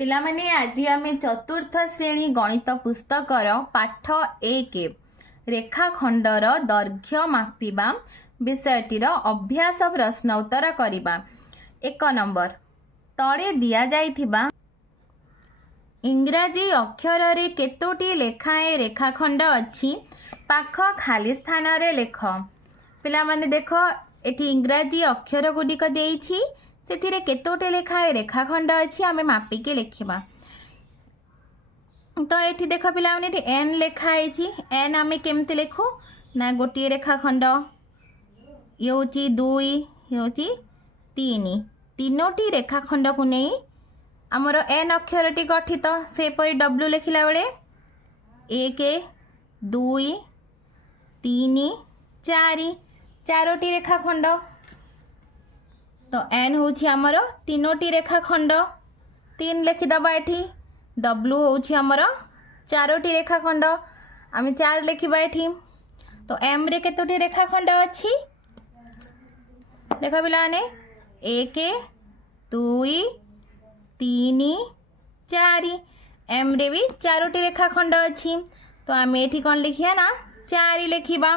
पिला माने आज आम चतुर्थ श्रेणी गणित पुस्तकर पाठ 1 रेखाखंडर दैर्घ्य मापिबा विषयटीर अभ्यास प्रश्न उत्तर करिबा। 1 नंबर तळे दिया जाइथिबा इंग्राजी अक्षर रे केतोटी लेखाए रेखाखंड अछि पाख खाली स्थान रे लेख। पिला माने देखो एठी इंग्राजी अक्षर गुडिक देइछि से केतोटे लेखाए रेखाखंड अच्छी आम मापिके लिखा। तो ये देख पिला एन लिखाई एन आम केमती लिखु ना गोटे रेखाखंड ये हूँ 2 ये हूँ 3 तीनोटी रेखाखंड को नहीं आमर एन अक्षरटी गठित सेपरी डब्ल्यू लिखला बेले 1 2 3 4 चारोटी रेखाखंड। तो एन हूँ आमर तीनोटी रेखाखंड 3 लिखिदबा एठी डब्ल्यू हूँ आमर चारोटी रेखाखंड आम 4 लिखा एठी। तो एम रे केतोटी रेखाखंड अच्छी देख पिलाने 1 2 3 4 एम रे भी चारोटी रेखाखंड अच्छी। तो आम एठी कौन लिखिया ना 4 लिखा।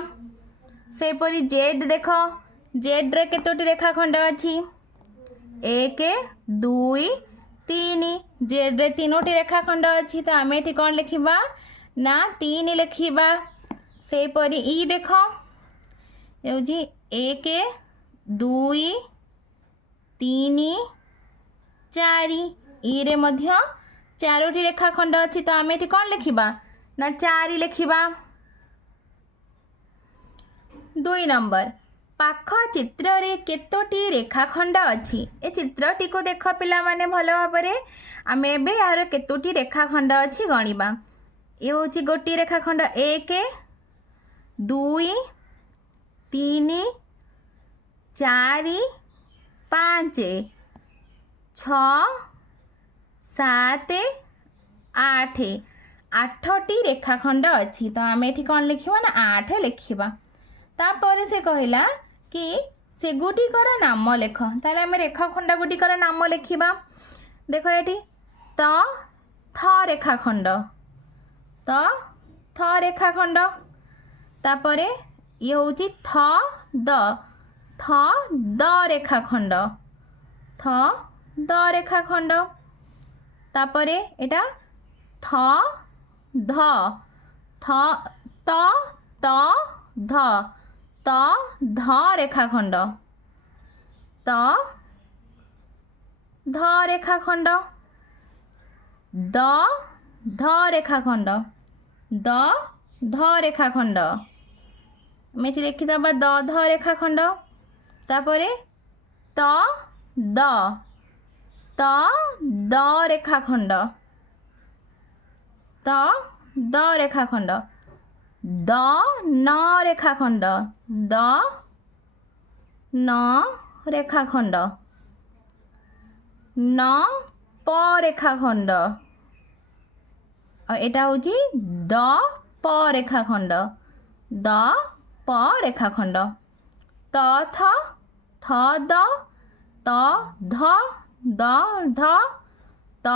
सेपरी जेड देख जेड रे केतोटी रेखाखंड अच्छी 1 2 3 जेड रे तीनोटी रेखाखंड अच्छी। तो आम एठी कौन लिखा ना 3 लिखा। सेपरी ई देख ये 1 2 3 4 ई रे मध्य चारोटी रेखाखंड अच्छी। तो आम एठी कौन लिखा ना 4 लिखा। 2 नंबर पाख चित्र रे केतोटी रेखाखंड अच्छी ए चित्रटी को देख पिला माने भल भाव आम एबे यार केतोटी रेखाखंड अच्छी गणिबा। ये हूँ गोटी रेखाखंड 1 2 3 4 5 6 7 8 8टी रेखाखंड अच्छी। तो आम एठी कौन लिखिबा ना 8 लिखिबा। तापर से कहला कि से गुटिकर नाम लेख ताले आम रेखाखंड गुटिकर नाम लिखा। देख ये त थ रेखाखंड त थ रेखाखंड तापर ये हूँ थ द रेखाखंड थ द रेखाखंड तापर एटा थ ध थ त त ध त ध रेखाखंड त ध रेखाखंड द ध रेखाखंड द ध रेखाखंड मैं लिखिदबा द ध रेखाखंड तापर त द रेखाखंड त द रेखाखंड द न रेखाखंड द न रेखाखंड न प रेखाखंड एटा हूँ द प रेखाखंड द प रेखाखंड त थ द त ध द ध त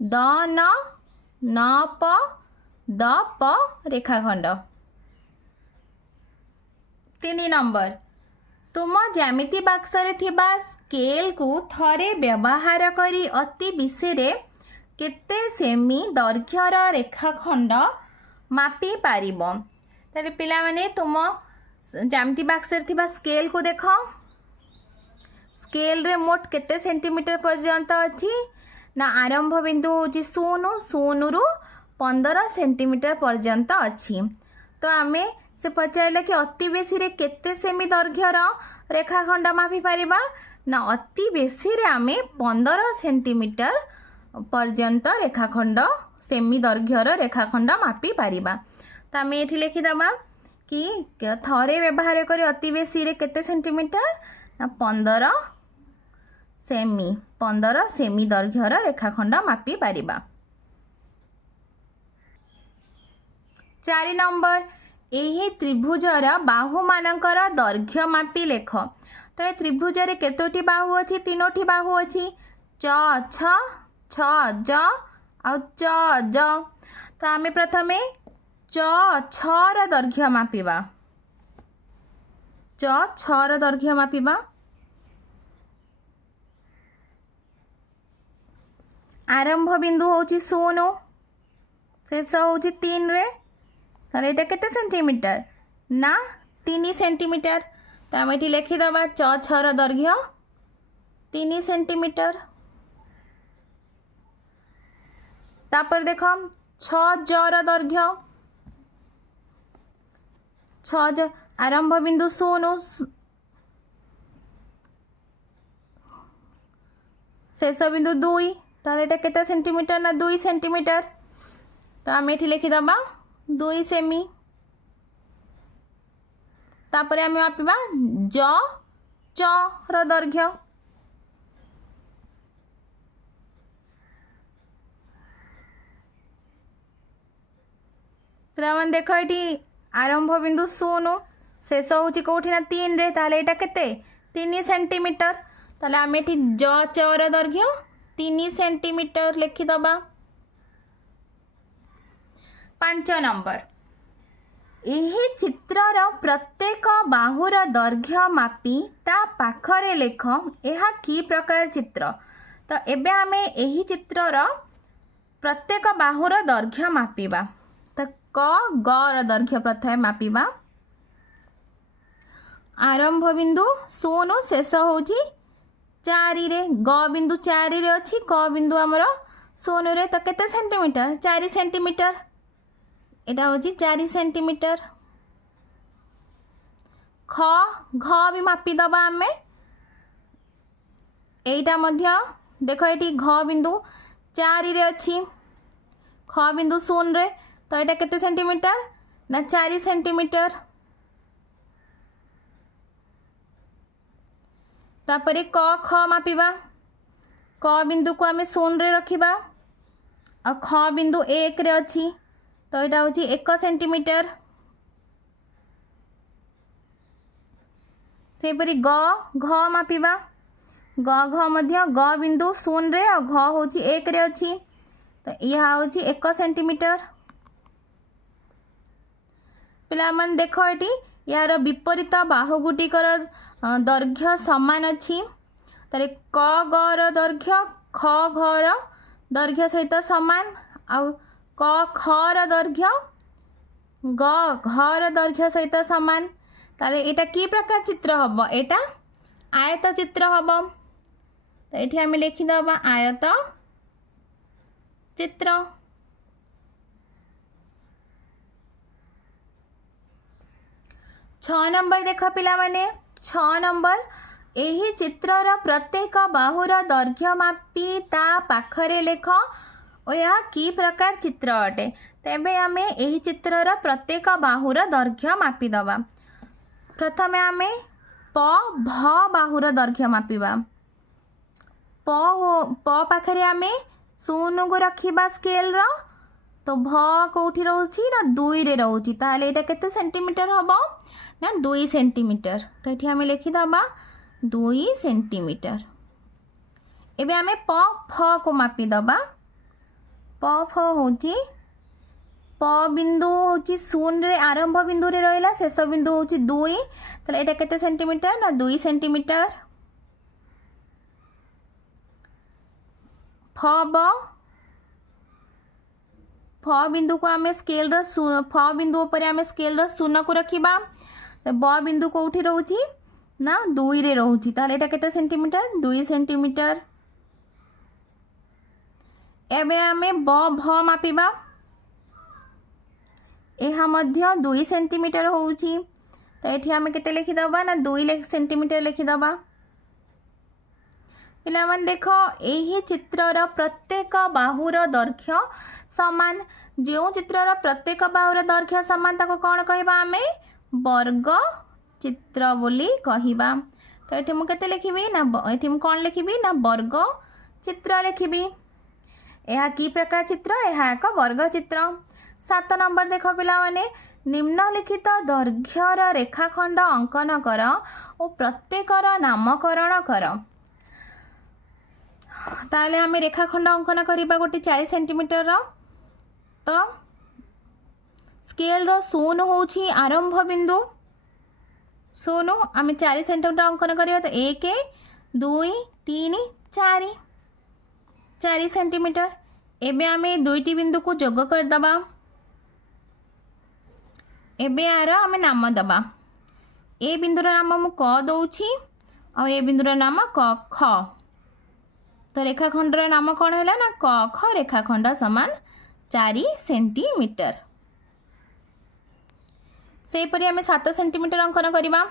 द न प द प रेखाखंड। 3 नंबर तुम ज्यामिति बाक्स रे थिबा स्केल को थरे व्यवहार करी अति विषय केते सेमी दैर्घ्यर रेखाखंड मापी पारिबो। ताले पिला माने तुम ज्यामिति बाक्स रे थिबा स्केल को देख स्केल रे मोट केते सेंटीमीटर पर्यंत अछि ना आरंभ बिंदु होची 0 रु 15 सेंटीमीटर पर्यंत अच्छी। तो आमे से पचारे कि अति बेसी रे केते सेमी दैर्घ्यर रेखाखंड मापी पारिबा ना अति बेसी रे आमे 15 सेंटीमीटर पर्यंत रेखाखंड सेमी दैर्घ्यर रेखाखंड मापी पारिबा। तो आमे एठी लिखिदबा कि थरे व्यवहार करी अति बेसी रे केते सेंटीमीटर ना 15 सेमी दैर्घ्यर रेखाखंड मापी पारिबा। 4 नंबर यही त्रिभुजर बाहु मानकर दैर्घ्य मापी लेख। तो ये त्रिभुज रे केतोटी बाहु अच्छी 3टी बाहु अच्छी च छ छ ज आउ च ज। तो आम प्रथमे च छर दैर्घ्य मापिबा। च छर दैर्घ्य मापिबा। आरंभ बिंदु होची 0 शेष होची 3 रे ताले एटा केते सेंटीमीटर ना 3 सेंटीमीटर। तो आम ये लिखिदबा च छर दैर्घ्य 3 सेंटीमीटर। तापर देख छ जर दैर्घ्य छ आरंभ बिंदु 0 शेष बिंदु 2 ताले एटा केते सेंटीमीटर ना 2 सेंटीमीटर। तो आम ये लिखिदबा 2 सेमी। तापर आम मापिबा ज च र दैर्घ्य पिलामान देख ये आरंभ बिंदु 0 शेष होची कोठी ना 3 रे ताले एटा केते 3 सेंटीमीटर। ताले आम ये ज च र दैर्घ्य 3 सेंटीमीटर लिखिदबा। 5 नंबर यही चित्रर प्रत्येक बाहुर दैर्घ्य मापी ता पाखरे लेख यह की प्रकार चित्र। तो एबे आमे यही चित्रर प्रत्येक बाहुर दैर्घ्य मापिबा। तो क ग र दैर्घ्य प्रथम मापिबा। आरंभ बिंदु 0 शेष होची 4 रे ग बिंदु 4 रे अछि क बिंदु हमर 0 रे। तो केते सेंटीमीटर 4 सेंटीमीटर एटा होची 4 सेंटीमीटर। ख घ भी मापी दबा आमे एटा मध्य देखो एटी घ बिंदु 4 रे अछि ख बिंदु 0 रे। तो एटा केते सेंटीमीटर ना 4 सेंटीमीटर। तापरे क ख मापिबा। क बिंदु को आमे 0 रे रखिबा और ख बिंदु 1 रे अछि तो यहाँ हूँ 1 सेंटीमीटर। सेपरी ग घ मापिबा। ग घ मध्य ग बिंदु 0 रे और घ हूँ 1 रे अछि तो यह हूँ 1 सेंटीमीटर। पिला मन देख ये यार विपरीत बाहुगुटिकर दैर्घ्य समान अछि। तारे क ग र दैर्घ्य ख घ र दैर्घ्य सहित समान आउ क ख र दैर्घ्य ग घ र दैर्घ्य सहित समान। ताले एटा की प्रकार चित्र हबो एटा आयत चित्र हबो। तो एठी हम लिखि दबा आयत चित्र। 6 नंबर देख पिला माने 6 नंबर एही चित्रर प्रत्येक बाहुर दैर्घ्य मापी ता पाखरे लेख और यह की प्रकार चित्र अटे। तेबे आमे एही चित्रर प्रत्येक बाहुर दैर्घ्य मापी दबा। प्रथमे आमे प भ बाहुर दैर्घ्य मापिबा। प पाखरे आमे 0 को रखिबा स्केल रो तो भ कोठी रहउची ना 2 रे रहउची ताले एटा केते सेंटीमीटर हबो ना 2 सेंटीमीटर। तो एठी आमे लिखि दबा 2 सेंटीमीटर। एबे आमे प फ को मापी दबा। प फ होची प बिंदु होची 0 रे आरंभ बिंदु रे रहिला शेष बिंदु होची 2 ताले एटा केते सेंटीमीटर ना 2 सेंटीमीटर। फ ब फ बिंदु को आमे स्केल रो फ बिंदु ऊपर आमे स्केल रो 0 को रखिबा। तो ब बिंदु कोठी रहउची ना 2 रे रहउची ताले एटा केते सेंटीमीटर 2 सेंटीमीटर। एबे आमे ब भ मापिबा। एहा मध्य 2 सेंटीमीटर होउची तो एठी आमे केते लिखि दबा ना 2 सेंटीमीटर लिखि दबा। पिला मन देखो एही चित्रर प्रत्येक बाहुर दैर्घ्य समान। जो चित्रर प्रत्येक बाहुर दैर्घ्य समान ताको कोन कहबा आमे वर्ग चित्र बोली कहिबा। तो एठी मु केते लिखिबी ना एठी मु कोन लिखिबी ना वर्ग चित्र लिखिबी। यह की प्रकार चित्र यह एक वर्ग चित्र। 7 नंबर देख पिला माने निम्नलिखित दैर्घ्यर रेखाखंड अंकन कर और प्रत्येकर नामकरण कर। ताले आम रेखाखंड अंकन करवा गोटे 4 सेंटीमीटर तो स्केल रो शून्य होची आरंभ बिंदु शून्य आम 4 सेंटीमीटर अंकन करवा तो 1 2 3 4 4 सेंटीमीटर। एबे आम दुईटी बिंदु को जोग करदबा। एबे यार आम नाम दबा। ए बिंदुर नाम मु क दउछि और ए बिंदुर नाम क ख। तो रेखाखंडर नाम कौन है ना क ख रेखाखंड समान 4 सेंटीमीटर। सेपरि आम 7 सेंटीमीटर अंकन करवा।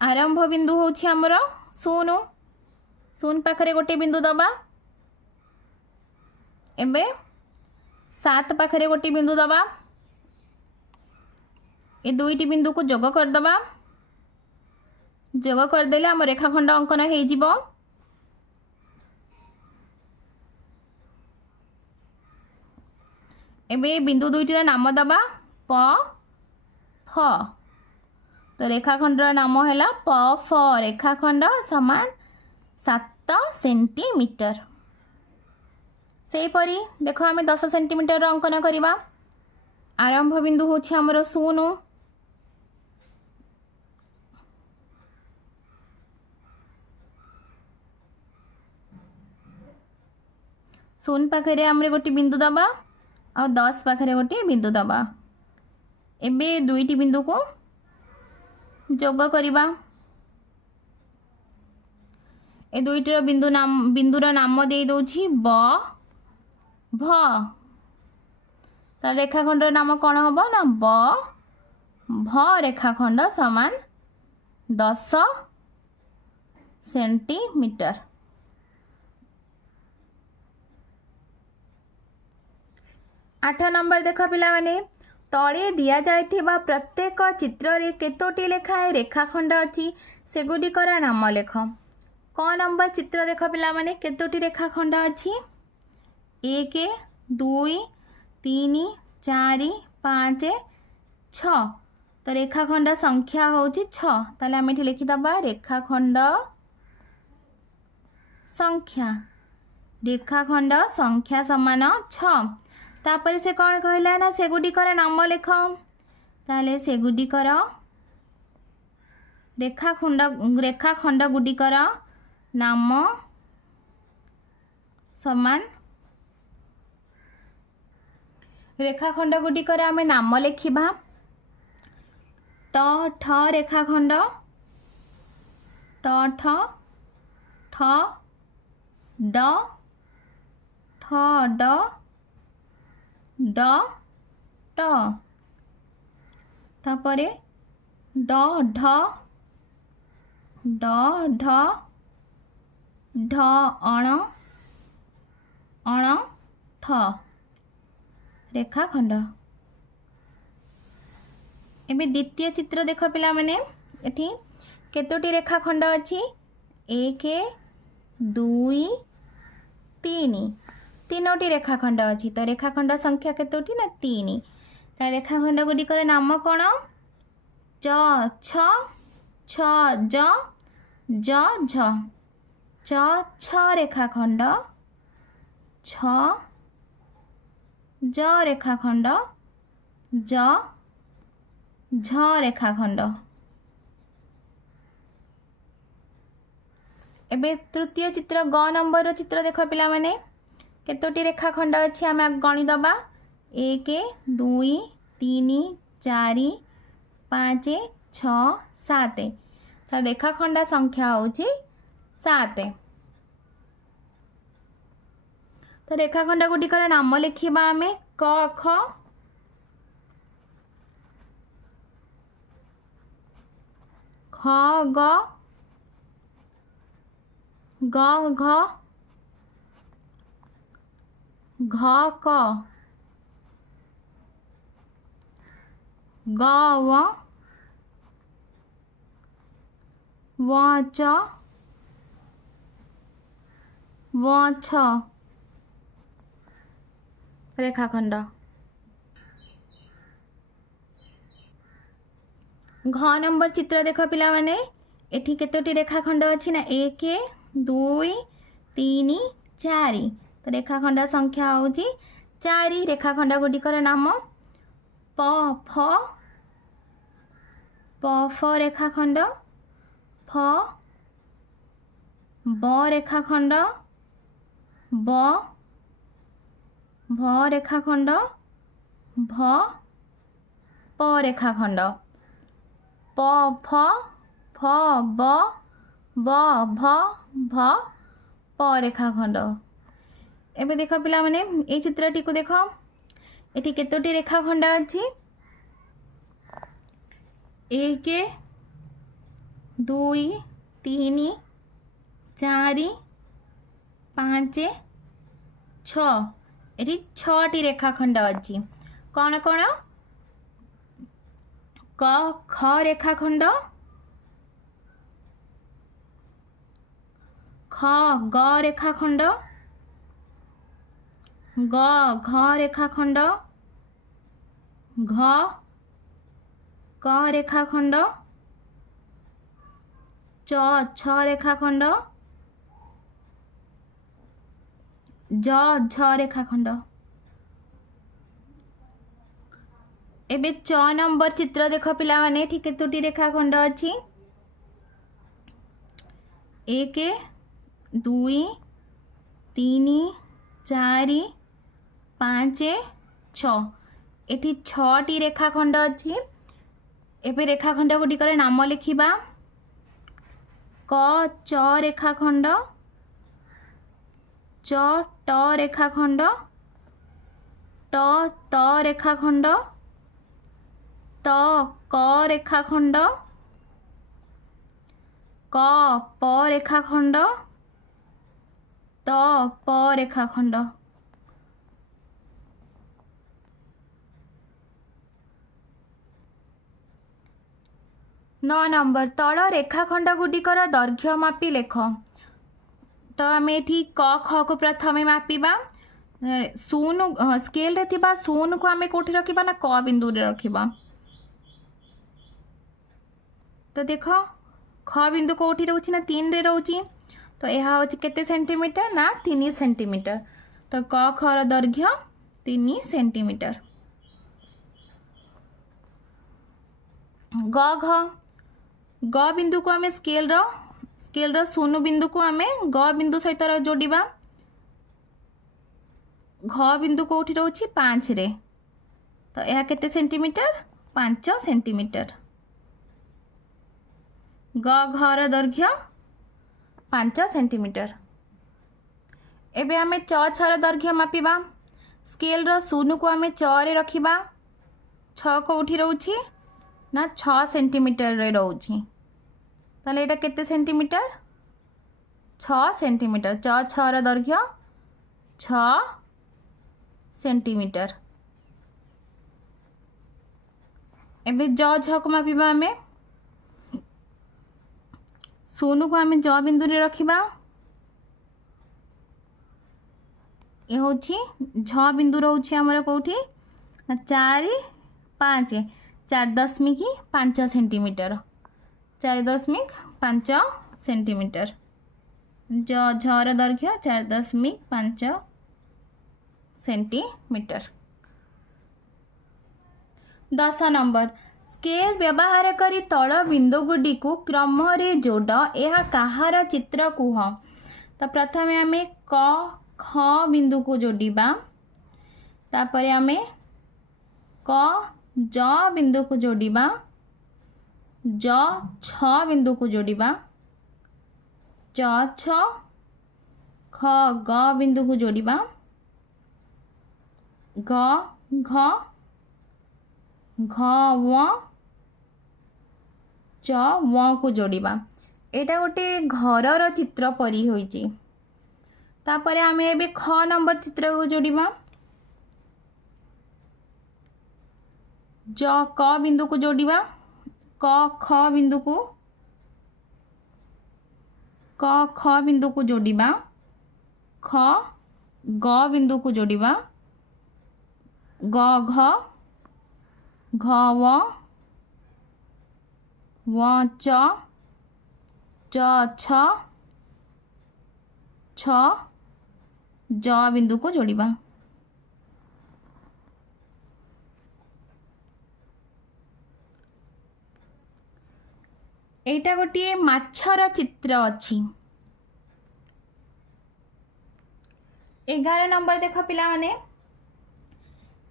आरंभ बिंदु होछि हमर शून्य शून्य पाखरे गोटे बिंदु दबा। एबे 7 पाखरे गोटे बिंदु दबा। ए दुईटी बिंदु को जोग करदबा। जोग करदेले आम रेखाखंड अंकन हो जिवो। एबे बिंदु दुईटीर नाम दबा प फ। तो रेखाखंड नाम है प फ रेखाखंड समान 7 सेंटीमीटर। सेपरी देख आम 10 सेंटीमीटर अंकन करवा। आरंभ बिंदु होछि हमर शून्य शून्य पाखे आम गोटे बिंदु दबा और 10 पाखे गोटे बिंदु दबा। एबे दुईटी बिंदु को जोग करवा। ए दुईटर बिंदुर नाम दे दउछि ब भ। तार रेखाखंड नाम कौन हम ना ब भ रेखाखंड समान 10 सेंटीमीटर। 8 नंबर देख पिला माने तले दिया जाइथिबा प्रत्येक चित्र रे केतोटी लेखाए रेखाखंड अछि सेगुडिकर नाम लेख। क नंबर चित्र देख पिला माने केतोटी रेखाखंड अछि 1 2 3 4 5 6। तो रेखाखंड संख्या होची 6। ताले हम एठी लिखि दबा रेखाखंड संख्या समान 6। तापर से कौन कहला ना सेगुडिकर नाम लेख। ताले सेगुडिकर रेखाखंड गुडिकर नाम समान रेखाखंड गुडिकर आम नाम लिखिबा ट ठ रेखाखंड ट ठ ठ ड ठ ड ड ट तापरे ड ढ ड ढ ढ अण अण ठ रेखाखंड। एबे द्वितीय चित्र देख पिला माने एठी केतोटी रेखाखंड अछि 1 2 3 तीनोटी रेखाखंड अछि। तो रेखाखंड संख्या केतोटी ना 3। ता रेखाखंड गुडिकर नाम कोन च छ छ ज ज झ च छ रेखाखंड छ ज रेखाखंड ज झ रेखाखंड। एबे तृतीय चित्र ग नंबर चित्र देख पिला माने केतोटी रेखाखंड अछि आम गणि दबा 1 2 3 4 5 6 7। तो रेखाखंड संख्या होची 7। तो रेखाखंड गुडिकर नाम लिखिबा आमे क ख ख ग ग घ घ क ग व च व छ रेखाखंड। घ नंबर चित्र देख पिला माने एठी केतोटी रेखाखंड अछि ना 1 2 3 4 तो रेखाखंड संख्या होची 4 रेखाखंड गुडिकर नाम प फ रेखाखंड फ ब रेखाखंड ब भ रेखाखंड भ प रेखाखंड प फ फ ब ब भ भ प रेखाखंड। एबे देख पिला माने ए चित्रटी को देख एठी केतोटी रेखाखंड अछि 1 2 3 4 5 6 एठी 6टी रेखाखंड अछि कौन कौन क ख रेखाखंड ख ग रेखाखंड ग घ रेखाखंड घ क रेखाखंड च छ रेखाखंड ज झ रेखाखंड। एबे 6 नंबर चित्र देख पिला माने ठीक केतोटी रेखाखंड अछि 1 2 3 4 5 6 एठी 6टी रेखाखंड अछि। एबे रेखाखंड गुडिकर नाम लिखिबा क च रेखाखंड च ट रेखाखंड ट त रेखाखंड त क रेखाखंड क प रेखाखंड त प रेखाखंड। 9 नंबर तल रेखाखंड गुडिकर दैर्घ्य मापी लेख। तो आम ये क ख को प्रथम मापिबा शून स्केल रे थिबा शून को आम कौटी रखा ना क बिंदु रे रखिबा। तो देख ख बिंदु कौटी रोची ना 3 रे रोची तो यह हूँ केते सेंटीमीटर ना 3 सेंटीमीटर। तो क ख र दैर्घ्य 3 सेंटीमीटर। ग घ ग बिंदु को आम स्केल रो शून्य बिंदु को आम ग बिंदु सहित जोड़िबा। घ बिंदु कौटी रोची 5 रे तो यह केते सेंटीमीटर 5 सेंटीमीटर। ग घ र दैर्घ्य 5 सेंटीमीटर। एबे आम च छ र दैर्घ्य मापिबा स्केल रो शून्य को आम च रे रखिबा 6 कौटी रोची ना 6 सेंटीमीटर रे रोची ताले एटा केते सेंटीमीटर 6 सेंटीमीटर। च छ र दैर्घ्य 6 सेंटीमीटर। एबे ज झ को मापिबा आम शून्य को आम ज बिंदु रे रखिबा ये हूँ झ बिंदु रोचे आमर कौटी 4 5 4.5 सेंटीमीटर 4.5 सेंटीमीटर। ज झर दैर्घ्य 4.5 सेंटीमीटर। 10 नंबर स्केल व्यवहार करी तल बिंदु गुडी को क्रम रे जोड़ यह कहार चित्र कुह। तो प्रथम आम क ख बिंदु को जोड़िबा तापर आम क ज बिंदु को जोड़िबा ज छ बिंदु को जोड़िबा ज छ ख ग बिंदु को जोड़िबा ग घ घ व च व को जोड़िबा। एटा गोटे घरर चित्र परी होईची। तापर आम ए ख नंबर चित्र को जोड़िबा ज क बिंदु को जोड़िबा क ख बिंदु को क ख बिंदु को जोड़िबा ख ग बिंदु को जोड़िबा ग घ घ व च च छ छ ज बिंदु को जोड़िबा। एटा गोटे माछर चित्र अच्छी। 11 नंबर देख पिला माने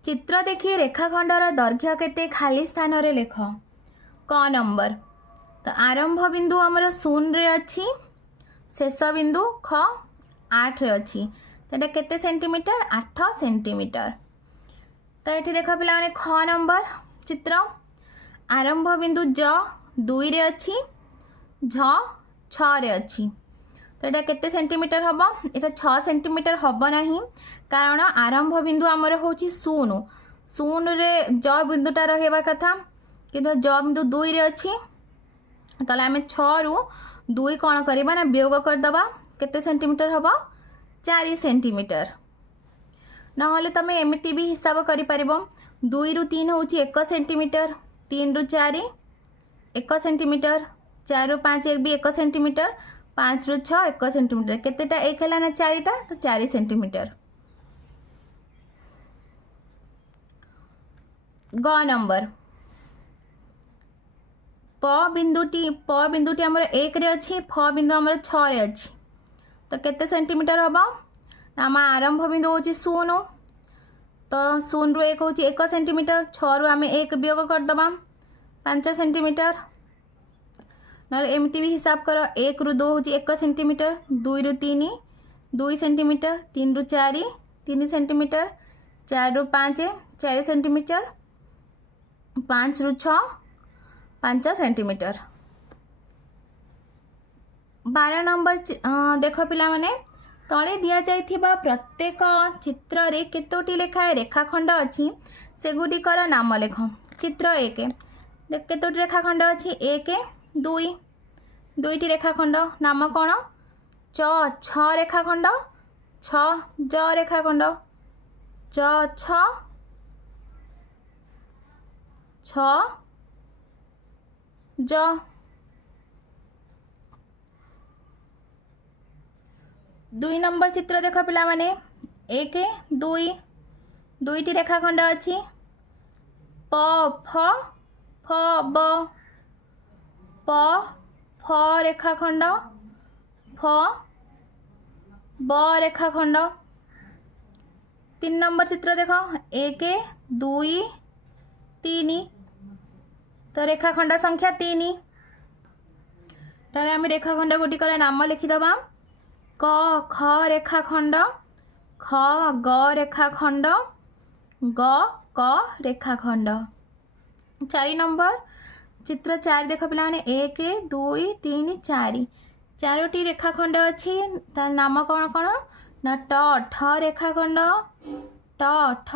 चित्र देखी रेखाखंडर दैर्घ्य केते खाली स्थान रे लेख। क नंबर तो आरंभ बिंदु हमर 0 रे अच्छी, शेष बिंदु ख 8 रे अच्छी, तो केते सेंटीमीटर 8 सेंटीमीटर। तो ये देख पिला माने ख नंबर चित्र आरंभ बिंदु ज 2 रे अच्छी, झ 6 रे अच्छी, तो ये केते सेंटीमीटर हम ये 6 सेंटीमीटर हम ना कारण आरंभ बिंदु आमर हूँ 0 0 रे ज बिंदुटा रहा कथा किंतु ज बिंदु 2 रे अच्छी, ताले आम 6 रु 2 कौन करवा ना वियोग करदबा केते सेंटीमीटर हम 4 सेंटीमीटर। नहले तुम एमती भी हिसाब कर 2 रु 3 हूँ 1 सेंटीमीटर, 3 रु 4 1 सेंटीमीटर, 4 रु 5 भी 1 सेंटीमीटर, 5 रु 6 1 सेंटीमीटर, केतेटा 1 है ना 4टा तो 4 सेंटीमीटर। ग नंबर प बिंदुटी आमर 1 रे अच्छी, फ बिंदु आमर 6 रे अच्छी, तो केते सेंटीमीटर हम आम आरंभ बिंदु हूँ 0 तो 0 रु 1 हूँ 1 सेंटीमीटर, 6 रु आम 1 वियोग करदबा 5 सेंटीमीटर। ना एमती भी हिसाब कर 1 रु 2 हूँ 1 सेंटीमीटर, 2 रु 3 2 सेंटीमीटर, 3 रु 4 3 सेंटीमीटर, 4 रु 5 4 सेंटीमीटर, 5 रु 6 5 सेंटीमीटर। 12 नंबर देख पिला माने तले दिया जाइथिबा प्रत्येक चित्र रे केतोटी लेखाए रेखाखंड अच्छी सेगुड़िकर नाम लेख। चित्र 1 देख केतोटी रेखाखंड अच्छी 1 2 2टी रेखाखंड नाम कौन च 6 रेखाखंड, 6 ज रेखाखंड, च 6 6 ज। 2 नंबर चित्र देख पिला माने 1 2 2टी रेखाखंड अच्छी प फ फ ब, प फ रेखाखंड, फ ब रेखाखंड। 3 नंबर चित्र देख 1 2 3 तो रेखाखंड संख्या 3, ताले आम रेखाखंड गुटिकर नाम लिखिदबा क ख रेखाखंड, ख ग रेखाखंड, ग क रेखाखंड। 4 नंबर चित्र 4 देख पिला माने 1 2 3 4 4टी रेखाखंड अच्छी तार नाम कौन कौन ना ट ठ रेखाखंड, ट ठ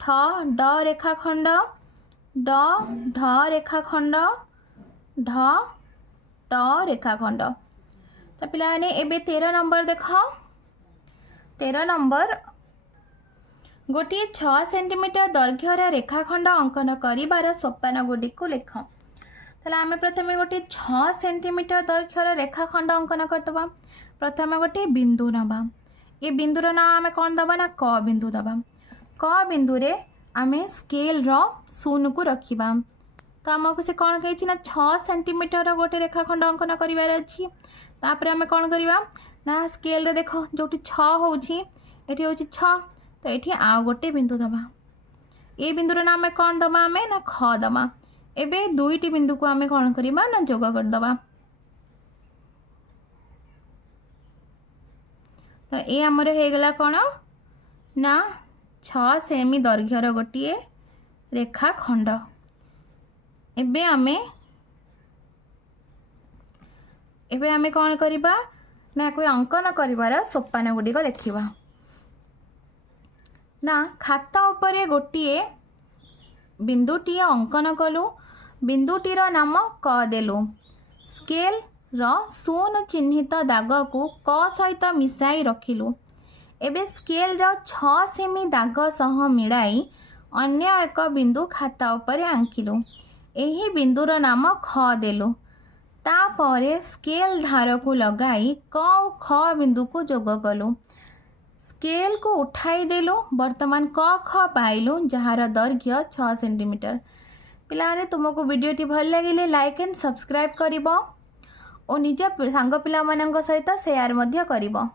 ठ ड रेखाखंड, ड ढ रेखाखंड, ढ ट रेखाखंड। तो पिला माने एबे 13 नंबर देख 13 नंबर गोटे 6 सेंटीमीटर दैर्घ्यर रेखाखंड अंकन कर सोपान गुड़ी को लिख। ताला आम प्रथम गोटे 6 सेंटीमीटर दैर्घ्यर रेखाखंड अंकन करदबा। प्रथम गोटे बिंदु नवा, ये बिंदुर ना आम कौन दबा ना क बिंदु दबा। क बिंदु रे आम स्केल रो 0 को रखिबा, तो आमको से कौन कही ना 6 सेंटीमीटर गोटे रेखाखंड अंकन करार अच्छी। तापर आम कौन करवा ना स्केल रे देख जो 6 होची एठी होची 6 तो ये आउ गोटे बिंदु दबा। ये बिंदुर ना आम कौन दबा आम ना ख दबा। एबे 2टी बिंदु को आम कौन करवा ना जोग करदबा। तो ये आमर होगला कौन ना 6 सेमी दैर्घ्यर गोटे रेखाखंड। एबे आमे कौन करवा ना कोई अंकन करिवार सोपान गुड़िक लिखा ना खाता उपरे गोटे बिंदुटी अंकन कलु, बिंदुटीर नाम क देलु, स्केल रो 0 चिन्हित दाग को क सहित मिसाई रखिलु। एबे स्केल रो 6 सेमी दाग सह मिलाई अन्य एक बिंदु खाता उपरे आंकिलु, एही बिंदुर नाम ख देलु। तापर स्केल धार को लगाई क और ख बिंदु को जोग कलु। स्केल को उठाई देलु, वर्तमान क ख पाइलु जार दैर्घ्य 6 सेंटीमीटर। पिलाने तुमको वीडियोटी भल लगिले लाइक एंड सब्सक्राइब करिवो और निज सांग पिला सहित शेयर मध्य करिवो।